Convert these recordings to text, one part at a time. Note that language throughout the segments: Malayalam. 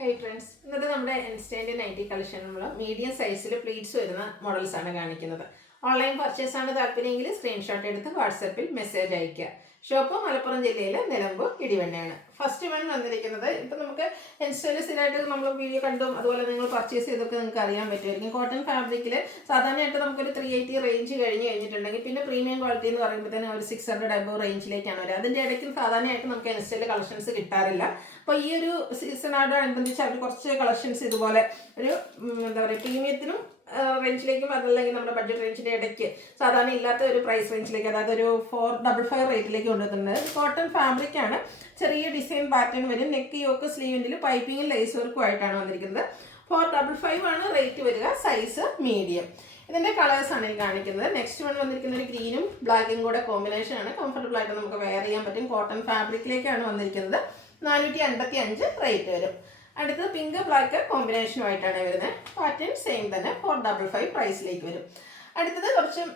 ഹൈ ഫ്രണ്ട്സ്, ഇന്നത്തെ നമ്മുടെ ഇൻസ്റ്റന്റ് നൈറ്റി കളക്ഷൻ നമ്മൾ മീഡിയം സൈസിൽ പ്ലീറ്റ്സ് വരുന്ന മോഡൽസ് ആണ് കാണിക്കുന്നത്. ഓൺലൈൻ പർച്ചേസ് ആണ് താല്പര്യമെങ്കിൽ സ്ക്രീൻഷോട്ട് എടുത്ത് വാട്സാപ്പിൽ മെസ്സേജ് അയയ്ക്കുക. ഷോപ്പ് മലപ്പുറം ജില്ലയിലെ നിലമ്പൂർ ഇടിവണ്ണയാണ്. ഫസ്റ്റ് വൺ വന്നിരിക്കുന്നത് ഇപ്പം നമുക്ക് ഇൻസ്റ്റയിൽ സ്ഥിരമായിട്ട് നമ്മൾ വീഡിയോ കണ്ടും അതുപോലെ നിങ്ങൾ പർച്ചേസ് ചെയ്തൊക്കെ നിങ്ങൾക്ക് അറിയാൻ പറ്റുമായിരിക്കും. കോട്ടൺ ഫാബ്രിക്കിൽ സാധാരണയായിട്ട് നമുക്കൊരു 380 റേഞ്ച് കഴിഞ്ഞിട്ടുണ്ടെങ്കിൽ പിന്നെ പ്രീമിയം ക്വാളിറ്റി എന്ന് പറയുമ്പോഴത്തേനും ഒരു 600 above റേഞ്ചിലേക്കാണ് വരിക. അതിൻ്റെ ഇടയ്ക്ക് സാധാരണയായിട്ട് നമുക്ക് ഇൻസ്റ്റയിൽ കളക്ഷൻസ് കിട്ടാറില്ല. അപ്പോൾ ഈ ഒരു സീസണോടനുബന്ധിച്ച് അവർ കുറച്ച് കളക്ഷൻസ് ഇതുപോലെ ഒരു എന്താ പറയുക പ്രീമിയത്തിനും റേഞ്ചിലേക്കും അതല്ലെങ്കിൽ നമ്മുടെ ബഡ്ജറ്റ് റേഞ്ചിൻ്റെ ഇടയ്ക്ക് സാധാരണ ഇല്ലാത്ത ഒരു പ്രൈസ് റേഞ്ചിലേക്ക്, അതായത് ഒരു 455 റേറ്റിലേക്ക് കൊണ്ടുവന്നിട്ടുണ്ട്. കോട്ടൺ ഫാബ്രിക് ആണ്, ചെറിയ ഡിസൈൻ പാറ്റേൺ വരും. നെക്ക് യോക്ക് സ്ലീവിൻ്റെ പൈപ്പിങ്ങും ലേസ് വർക്കും ആയിട്ടാണ് വന്നിരിക്കുന്നത്. 455 ആണ് റേറ്റ് വരിക. Size medium. ഇതിൻ്റെ കളേഴ്സാണ് ഈ കാണിക്കുന്നത്. നെക്സ്റ്റ് വൺ വന്നിരിക്കുന്ന ഒരു ഗ്രീനും ബ്ലാക്കും കൂടെ കോമ്പിനേഷൻ ആണ്. കംഫർട്ടബിൾ ആയിട്ട് നമുക്ക് വെയർ ചെയ്യാൻ പറ്റും. കോട്ടൺ ഫാബ്രിക്കിലേക്കാണ് വന്നിരിക്കുന്നത്. 455 റേറ്റ് വരും. അടുത്തത് പിങ്ക് ബ്ലാക്ക് കോമ്പിനേഷനുമായിട്ടാണ് വരുന്നത്. പാറ്റേൺ സെയിം തന്നെ 455 പ്രൈസിലേക്ക് വരും. അടുത്തത്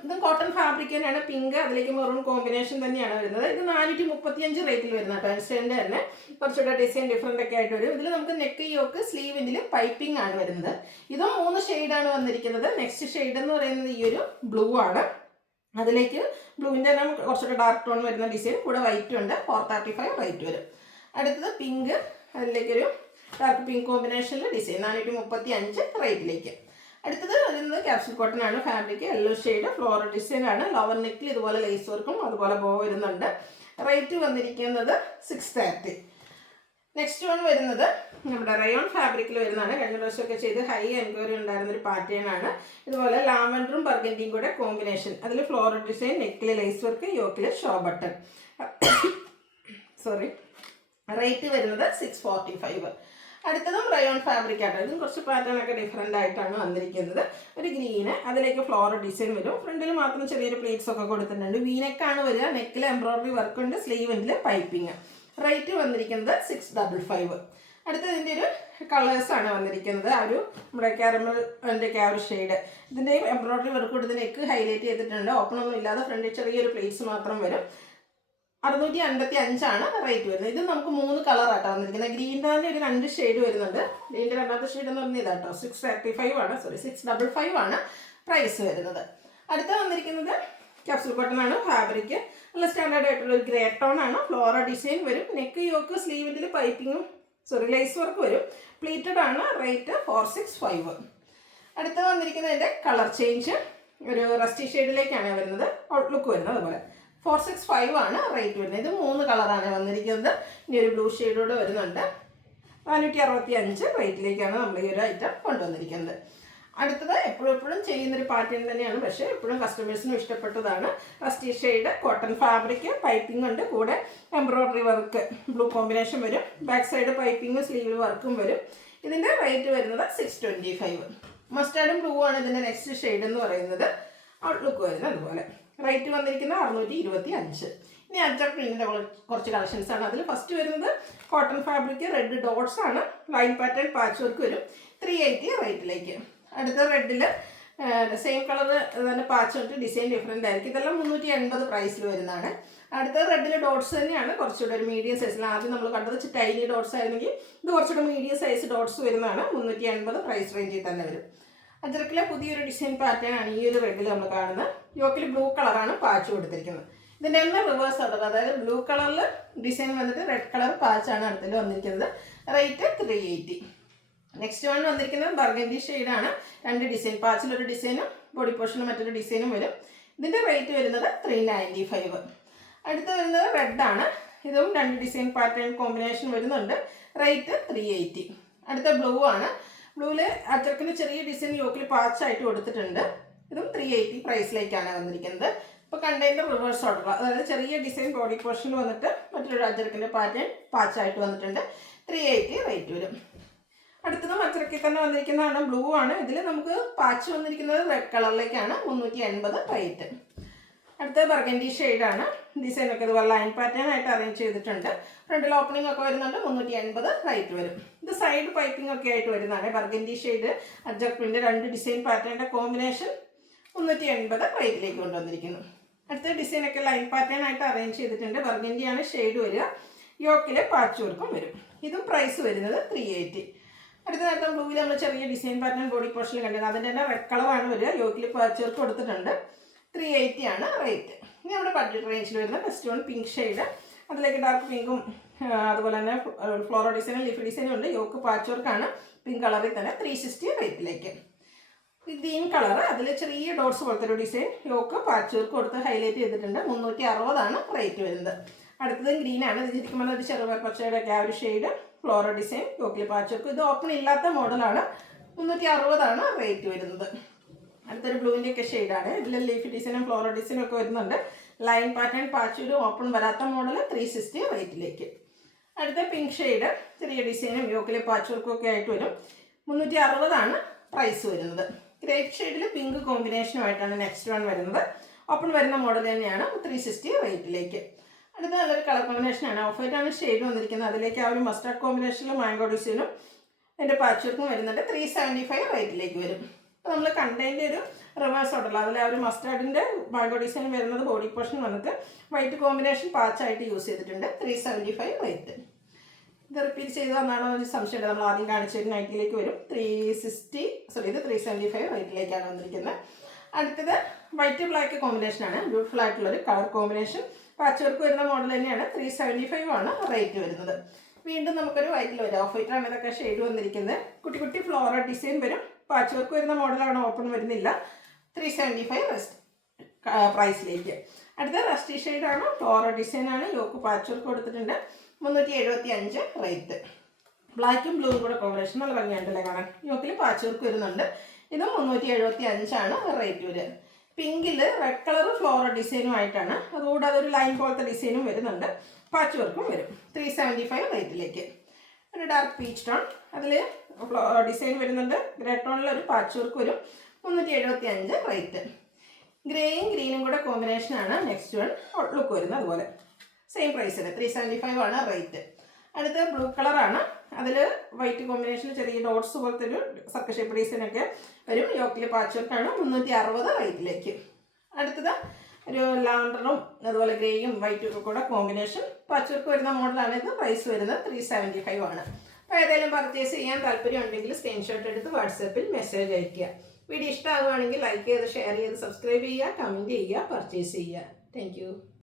ഇതും കോട്ടൺ ഫാബ്രിക് തന്നെയാണ്. പിങ്ക് അതിലേക്ക് മെറൂൺ കോമ്പിനേഷൻ തന്നെയാണ് വരുന്നത്. ഇത് 435 റേറ്റിൽ വരുന്ന പെൻസിലിൻ്റെ തന്നെ കുറച്ചുകൂടെ ഡിസൈൻ ഡിഫറെൻ്റ് ഒക്കെ ആയിട്ട് വരും. ഇതിൽ നമുക്ക് നെക്ക് യോക്ക് സ്ലീവിൻ്റെ പൈപ്പിംഗ് ആണ് വരുന്നത്. ഇതും 3 ഷെയ്ഡാണ് വന്നിരിക്കുന്നത്. നെക്സ്റ്റ് ഷെയ്ഡ് എന്ന് പറയുന്നത് ഈ ഒരു ബ്ലൂ ആണ്. അതിലേക്ക് ബ്ലൂവിൻ്റെ തന്നെ കുറച്ചുകൂടെ ഡാർക്ക് ടോൺ വരുന്ന ഡിസൈൻ, കൂടെ വൈറ്റും ഉണ്ട്. 435 റേറ്റ് വരും. അടുത്തത് പിങ്ക്, അതിലേക്കൊരു ഡാർക്ക് പിങ്ക് കോമ്പിനേഷനിൽ ഡിസൈൻ 435 റേറ്റിലേക്ക്. അടുത്തത് വരുന്നത് ക്യാപ്സൂൾ കോട്ടൺ ആണ്. Fabric yellow shade, floral design ആണ്. ലോവർ നെക്കിൽ ഇതുപോലെ ലേസ് വർക്കും അതുപോലെ ബോ വരുന്നുണ്ട്. റേറ്റ് വന്നിരിക്കുന്നത് 630. നെക്സ്റ്റ് വൺ വരുന്നത് നമ്മുടെ റയോൺ ഫാബ്രിക്കിൽ വരുന്നതാണ്. കഴിഞ്ഞ പ്രാവശ്യമൊക്കെ ചെയ്ത് ഹൈ എൻക്വയറി ഉണ്ടായിരുന്നൊരു പാറ്റേൺ ആണ്. ഇതുപോലെ ലാവൻഡറും ബർഗൻഡിയും കൂടെ കോമ്പിനേഷൻ. അതിൽ ഫ്ലോറൽ ഡിസൈൻ, നെക്കിൽ ലേസ് വർക്ക്, യോക്കിൽ ഷോ ബട്ടൺ. റേറ്റ് വരുന്നത് 645. അടുത്തതും റയോൺ ഫാബ്രിക് ആണ്. ഇതും കുറച്ച് പാറ്റേൺ ഒക്കെ ഡിഫറെൻ്റ് ആയിട്ടാണ് വന്നിരിക്കുന്നത്. ഒരു ഗ്രീന്, അതിലേക്ക് ഫ്ലോറൽ ഡിസൈൻ വരും. ഫ്രണ്ടിൽ മാത്രം ചെറിയൊരു പ്ലേറ്റ്സ് ഒക്കെ കൊടുത്തിട്ടുണ്ട്. വീനെക്കാണ് വരിക. നെക്കിൽ എംബ്രോയിഡറി വർക്ക് ഉണ്ട്. സ്ലീവിൻ്റെ പൈപ്പിങ്. റേറ്റ് വന്നിരിക്കുന്നത് 655. അടുത്തതിൻ്റെ ഒരു കളേഴ്സാണ് വന്നിരിക്കുന്നത്. ആ ഒരു നമ്മുടെ കാരമലിൻ്റെ ആ ഒരു ഷെയ്ഡ്. ഇതിൻ്റെയും എംബ്രോയിഡറി വർക്ക് കൊടുത്ത് നെക്ക് ഹൈലൈറ്റ് ചെയ്തിട്ടുണ്ട്. ഓപ്പൺ ഒന്നും ഇല്ലാതെ ഫ്രണ്ടിൽ ചെറിയൊരു പ്ലേറ്റ്സ് മാത്രം വരും. 655 ആണ് റേറ്റ് വരുന്നത്. ഇത് നമുക്ക് 3 കളറായിട്ടാണ് വന്നിരിക്കുന്നത്. ഗ്രീൻ്റെ തന്നെ ഒരു 2 ഷെയ്ഡ് വരുന്നുണ്ട്. ഗ്രീൻ്റെ രണ്ടാമത്തെ ഷെയ്ഡ് എന്ന് പറഞ്ഞാൽ ഇതാട്ടോ. 655 ആണ് പ്രൈസ് വരുന്നത്. അടുത്ത വന്നിരിക്കുന്നത് ക്യാപ്സൂൾ കോട്ടൺ ആണ്. ഫാബ്രിക് നല്ല സ്റ്റാൻഡേർഡ് ആയിട്ടുള്ള ഒരു ഗ്രേ ടോൺ ആണ്. ഫ്ലോറ ഡിസൈൻ വരും. നെക്ക് യോക്ക് സ്ലീവിൻ്റെ പൈപ്പിങ്ങും ലേസ് വർക്ക് വരും. പ്ലീറ്റഡ് ആണ്. റേറ്റ് 465. അടുത്ത വന്നിരിക്കുന്നതിൻ്റെ കളർ ചേഞ്ച് ഒരു റസ്റ്റി ഷെയ്ഡിലേക്കാണ് വരുന്നത്. ഔട്ട്ലുക്ക് വരുന്നത് അതുപോലെ 465 ആണ് റേറ്റ് വരുന്നത്. ഇത് 3 കളറാണ് വന്നിരിക്കുന്നത്. ഇനി ഒരു ബ്ലൂ ഷെയ്ഡോട് വരുന്നുണ്ട്. 465 റേറ്റിലേക്കാണ് നമ്മൾ ഈ ഒരു ഐറ്റം കൊണ്ടുവന്നിരിക്കുന്നത്. അടുത്തത് എപ്പോഴും ചെയ്യുന്നൊരു പാറ്റേൺ തന്നെയാണ്, പക്ഷേ എപ്പോഴും കസ്റ്റമേഴ്സിനും ഇഷ്ടപ്പെട്ടതാണ്. Rusty shade, cotton fabric, piping ഉണ്ട്. കൂടെ എംബ്രോയിഡറി വർക്ക് ബ്ലൂ കോമ്പിനേഷൻ വരും. ബാക്ക് സൈഡ് പൈപ്പിംഗ് സ്ലീവ് വർക്കും വരും. ഇതിൻ്റെ റേറ്റ് വരുന്നത് 625. മസ്റ്റാർഡും ബ്ലൂ ആണ് ഇതിൻ്റെ നെക്സ്റ്റ് ഷെയ്ഡ് എന്ന് പറയുന്നത്. ഔട്ട്ലുക്ക് വരുന്നത് അതുപോലെ. റേറ്റ് വന്നിരിക്കുന്നത് 625. ഇനി അജ്രക് പ്രിന്റിൻ്റെ കുറച്ച് കളക്ഷൻസ് ആണ്. അതിൽ ഫസ്റ്റ് വരുന്നത് കോട്ടൺ ഫാബ്രിക് റെഡ് ഡോട്ട്സ് ആണ്. ലൈൻ പാറ്റേൺ പാച്ച് വർക്ക് വരും. 380 റേറ്റിലേക്ക്. അടുത്ത റെഡിൽ സെയിം കളർ തന്നെ പാച്ച് വർക്ക്, ഡിസൈൻ ഡിഫറെൻ്റ് ആയിരിക്കും. ഇതെല്ലാം 380 പ്രൈസിൽ വരുന്നതാണ്. അടുത്ത റെഡിൽ ഡോട്ട്സ് തന്നെയാണ്, കുറച്ചുകൂടെ ഒരു മീഡിയം സൈസിൽ. ആദ്യം നമ്മൾ കണ്ടത് ടൈനി ഡോട്ട്സ് ആയിരുന്നെങ്കിൽ ഇത് കുറച്ചുകൂടെ മീഡിയം സൈസ് ഡോട്ട്സ് വരുന്നതാണ്. 380 പ്രൈസ് റേഞ്ചിൽ തന്നെ വരും. അജ്രക്കിലെ പുതിയൊരു ഡിസൈൻ പാറ്റേൺ ആണ് ഈ ഒരു റെഡിൽ നമ്മൾ കാണുന്നത്. യോക്കിൽ ബ്ലൂ കളറാണ് പാച്ച് കൊടുത്തിരിക്കുന്നത്. ഇതിൻ്റെ തന്നെ റിവേഴ്സ് ഉള്ളത്, അതായത് ബ്ലൂ കളറിൽ ഡിസൈൻ വന്നിട്ട് റെഡ് കളർ പാച്ചാണ് അടുത്തിൽ വന്നിരിക്കുന്നത്. റേറ്റ് 380. നെക്സ്റ്റ് വൺ വന്നിരിക്കുന്നത് ബർഗൻഡി ഷെയ്ഡാണ്. 2 ഡിസൈൻ, പാച്ചിലൊരു ഡിസൈനും ബോഡി പോർഷനിൽ മറ്റൊരു ഡിസൈനും വരും. ഇതിൻ്റെ റേറ്റ് വരുന്നത് 395. അടുത്ത് വരുന്നത് റെഡാണ്. ഇതും 2 ഡിസൈൻ പാറ്റേൺ കോമ്പിനേഷൻ വരുന്നുണ്ട്. റേറ്റ് 380. അടുത്ത ബ്ലൂ ആണ്. ബ്ലൂവിൽ അജ്രക്കിന് ചെറിയ ഡിസൈൻ യോക്കിൽ പാച്ചായിട്ട് കൊടുത്തിട്ടുണ്ട്. ഇതും 380 പ്രൈസിലേക്കാണ് വന്നിരിക്കുന്നത്. ഇപ്പോൾ കണ്ടതിൻ്റെ റിവേഴ്സ് ഓർഡർ, അതായത് ചെറിയ ഡിസൈൻ ബോഡി പോർഷനിൽ വന്നിട്ട് മറ്റൊരു അജ്രക്കിൻ്റെ പാറ്റേൺ പാച്ചായിട്ട് വന്നിട്ടുണ്ട്. 380 റേറ്റ് വരും. അടുത്തതും അജ്രക്കിൽ തന്നെ വന്നിരിക്കുന്നതാണ്. ബ്ലൂ ആണ്. ഇതിൽ നമുക്ക് പാച്ച് വന്നിരിക്കുന്നത് റെഡ് കളറിലേക്കാണ്. 380 റേറ്റ്. അടുത്ത ബർഗൻഡി ഷെയ്ഡാണ്. ഡിസൈനൊക്കെ ഇതുപോലെ ലൈൻ പാറ്റേൺ ആയിട്ട് അറേഞ്ച് ചെയ്തിട്ടുണ്ട്. ഫ്രണ്ടിൽ ഓപ്പണിംഗ് ഒക്കെ വരുന്നുണ്ട്. 380 റേറ്റ് വരും. ഇത് സൈഡ് പൈപ്പിംഗ് ഒക്കെ ആയിട്ട് വരുന്നതാണ്. Burgundy shade Ajrak print 2 design പാറ്റേണിൻ്റെ കോമ്പിനേഷൻ 380 റേറ്റിലേക്ക് കൊണ്ടുവന്നിരിക്കുന്നു. അടുത്ത ഡിസൈനൊക്കെ ലൈൻ പാറ്റേൺ ആയിട്ട് അറേഞ്ച് ചെയ്തിട്ടുണ്ട്. ബർഗൻഡിയാണ് ഷെയ്ഡ് വരിക. യോക്കിൽ പാച്ച് വർക്കും വരും. ഇതും പ്രൈസ് വരുന്നത് 380. അടുത്ത നേരത്തെ ബ്ലൂവിൽ നമ്മൾ ചെറിയ ഡിസൈൻ പാറ്റേൺ ബോഡി പോർഷനിൽ കണ്ടത് അതിൻ്റെ തന്നെ റെഡ് കളറാണ് വരിക. യോക്കിൽ ചേർത്ത് കൊടുത്തിട്ടുണ്ട്. 380 ആണ് റേറ്റ്. ഇനി നമ്മുടെ ബഡ്ജറ്റ് റേഞ്ചിൽ വരുന്ന ഫസ്റ്റ് വൺ പിങ്ക് ഷെയ്ഡ്, അതിലേക്ക് ഡാർക്ക് പിങ്കും അതുപോലെ തന്നെ ഫ്ലോറോ ഡിസൈനും ലീഫ് ഡിസൈനും ഉണ്ട്. യോക്ക് പാച്ച് വർക്കാണ് പിങ്ക് കളറിൽ തന്നെ 360 റേറ്റിലേക്ക്. ഗ്രീൻ കളർ, അതിൽ ചെറിയ ഡോട്ട്സ് പോലത്തെ ഒരു ഡിസൈൻ യോക്ക് പാച്ച് വർക്ക് കൊടുത്ത് ഹൈലൈറ്റ് ചെയ്തിട്ടുണ്ട്. 360 ആണ് റേറ്റ് വരുന്നത്. അടുത്തത് ഗ്രീൻ ആണ്. ഇത് ശരിക്കും പറഞ്ഞാൽ ഒരു ചെറുപയർ പച്ചയുടെ ഒക്കെ ആ ഒരു ഷെയ്ഡ് ഫ്ലോറോ ഡിസൈൻ യോക്കിൽ പാച്ച് വർക്ക്. ഇത് ഓപ്പൺ ഇല്ലാത്ത മോഡലാണ്. 360 ആണ് റേറ്റ് വരുന്നത്. അടുത്തൊരു ബ്ലൂവിൻ്റെ ഒക്കെ ഷെയ്ഡാണ്. ഇതിൽ ലീഫ് ഡിസൈനും ഫ്ലോറോ ഡിസൈനും ഒക്കെ വരുന്നുണ്ട്. ലൈൻ പാറ്റേൺ പാച്ചൊരു ഓപ്പൺ വരാത്ത മോഡൽ 360 റേറ്റിലേക്ക്. അടുത്ത പിങ്ക് ഷെയ്ഡ്, ചെറിയ ഡിസൈനും യോക്കിൽ പാച്ച് വർക്കും ഒക്കെ ആയിട്ട് വരും. 360 ആണ് പ്രൈസ് വരുന്നത്. ഗ്രേപ്പ് ഷെയ്ഡിൽ പിങ്ക് കോമ്പിനേഷനുമായിട്ടാണ് നെക്സ്റ്റ് വൺ വരുന്നത്. ഓപ്പൺ വരുന്ന മോഡൽ തന്നെയാണ് 360 റേറ്റിലേക്ക്. അടുത്ത നല്ലൊരു കളർ കോമ്പിനേഷനാണ്. ഓഫ് വൈറ്റാണ് ഷെയ്ഡ് വന്നിരിക്കുന്നത്. അതിലേക്ക് ആ ഒരു മസ്റ്റാർഡ് കോമ്പിനേഷനിൽ മാംഗോ ഡിസൈനും അതിൻ്റെ പാച്ച് വർക്കും വരുന്നുണ്ട്. 375 റേറ്റിലേക്ക് വരും. അപ്പോൾ നമ്മൾ കണ്ടതിൻ്റെ ഒരു റിവേഴ്സ് ഉണ്ടല്ലോ, അതിൽ ആ ഒരു മസ്റ്റാർഡിൻ്റെ മാംഗോ ഡിസൈൻ വരുന്നത് ബോഡി പോർഷൻ വന്നിട്ട് വൈറ്റ് കോമ്പിനേഷൻ പാച്ചായിട്ട് യൂസ് ചെയ്തിട്ടുണ്ട്. 375 റേറ്റ്. ഇത് റിപ്പീറ്റ് ചെയ്തതെന്നാണോ ഒരു സംശയമുണ്ട്. നമ്മൾ ആദ്യം കാണിച്ചൊരു നൈറ്റിലേക്ക് വരും. ഇത് 375 റേറ്റിലേക്കാണ് വന്നിരിക്കുന്നത്. അടുത്തത് വൈറ്റ് ബ്ലാക്ക് കോമ്പിനേഷനാണ്. ബ്യൂട്ടിഫുൾ ആയിട്ടുള്ളൊരു കളർ കോമ്പിനേഷൻ പാച്ച് വർക്ക് വരുന്ന മോഡൽ തന്നെയാണ്. 375 ആണ് റേറ്റ് വരുന്നത്. വീണ്ടും നമുക്കൊരു വൈറ്റിൽ വരും. ഓഫ് വൈറ്റാണ് ഇതൊക്കെ ഷെയ്ഡ് വന്നിരിക്കുന്നത്. കുട്ടി കുട്ടി ഫ്ലോറൽ ഡിസൈൻ വരും. പാച്ച് വർക്ക് വരുന്ന മോഡലാണ്. ഓപ്പൺ വരുന്നില്ല. 375 പ്രൈസിലേക്ക്. അടുത്ത റസ്റ്റി ഷെയ്ഡാണ്. ഫ്ലോറൽ ഡിസൈനാണ്. യോക്ക് പാച്ച് വർക്ക് കൊടുത്തിട്ടുണ്ട്. 375 റേറ്റ്. ബ്ലാക്കും ബ്ലൂവും കൂടെ കോമ്പിനേഷൻ നല്ല ഭംഗിയുണ്ടല്ലേ കാണാൻ. യോക്കിൽ പാച്ച് വർക്ക് വരുന്നുണ്ട്. ഇത് 375 ആണ് റേറ്റ് വരിക. പിങ്കിൽ റെഡ് കളർ ഫ്ലോറൽ ഡിസൈനുമായിട്ടാണ്. അതുകൂടാതെ ഒരു ലൈൻ പോലത്തെ ഡിസൈനും വരുന്നുണ്ട്. പാച്ച് വർക്കും വരും. 375 റേറ്റിലേക്ക്. ഒരു ഡാർക്ക് പീച്ച് ടോൺ, അതിൽ ഡിസൈൻ വരുന്നുണ്ട്. ഗ്രേ ടോണിൽ ഒരു പാച്ച് വർക്ക് വരും. 375 റേറ്റ്. ഗ്രേയും ഗ്രീനും കൂടെ കോമ്പിനേഷനാണ് നെക്സ്റ്റ് വൺ ലുക്ക് വരുന്നത്. അതുപോലെ സെയിം പ്രൈസിന് 375 ആണ് റേറ്റ്. അടുത്ത ബ്ലൂ കളറാണ്. അതിൽ വൈറ്റ് കോമ്പിനേഷനിൽ ചെറിയ ഡോട്ട്സ് പോലത്തെ ഒരു സർക്കിൾ ഷേപ്പ് ഡിസൈനൊക്കെ വരും. യോക്കിൽ പാച്ച് വർക്കാണ്. 360 റേറ്റിലേക്ക്. അടുത്തത് ഒരു ലാവണ്ടറും അതുപോലെ ഗ്രേയും വൈറ്റും കൂടെ കോമ്പിനേഷൻ പാച്ച് വർക്ക് വരുന്ന മോഡലാണ്. ഇത് പ്രൈസ് വരുന്നത് 375 ആണ്. അപ്പോൾ ഏതെങ്കിലും പർച്ചേസ് ചെയ്യാൻ താല്പര്യം ഉണ്ടെങ്കിൽ സ്ക്രീൻഷോട്ട് എടുത്ത് വാട്സാപ്പിൽ മെസ്സേജ് അയയ്ക്കുക. വീഡിയോ ഇഷ്ടമാകുകയാണെങ്കിൽ ലൈക്ക് ചെയ്ത് ഷെയർ ചെയ്ത് സബ്സ്ക്രൈബ് ചെയ്യുക, കമൻറ്റ് ചെയ്യുക, പർച്ചേസ് ചെയ്യുക. താങ്ക്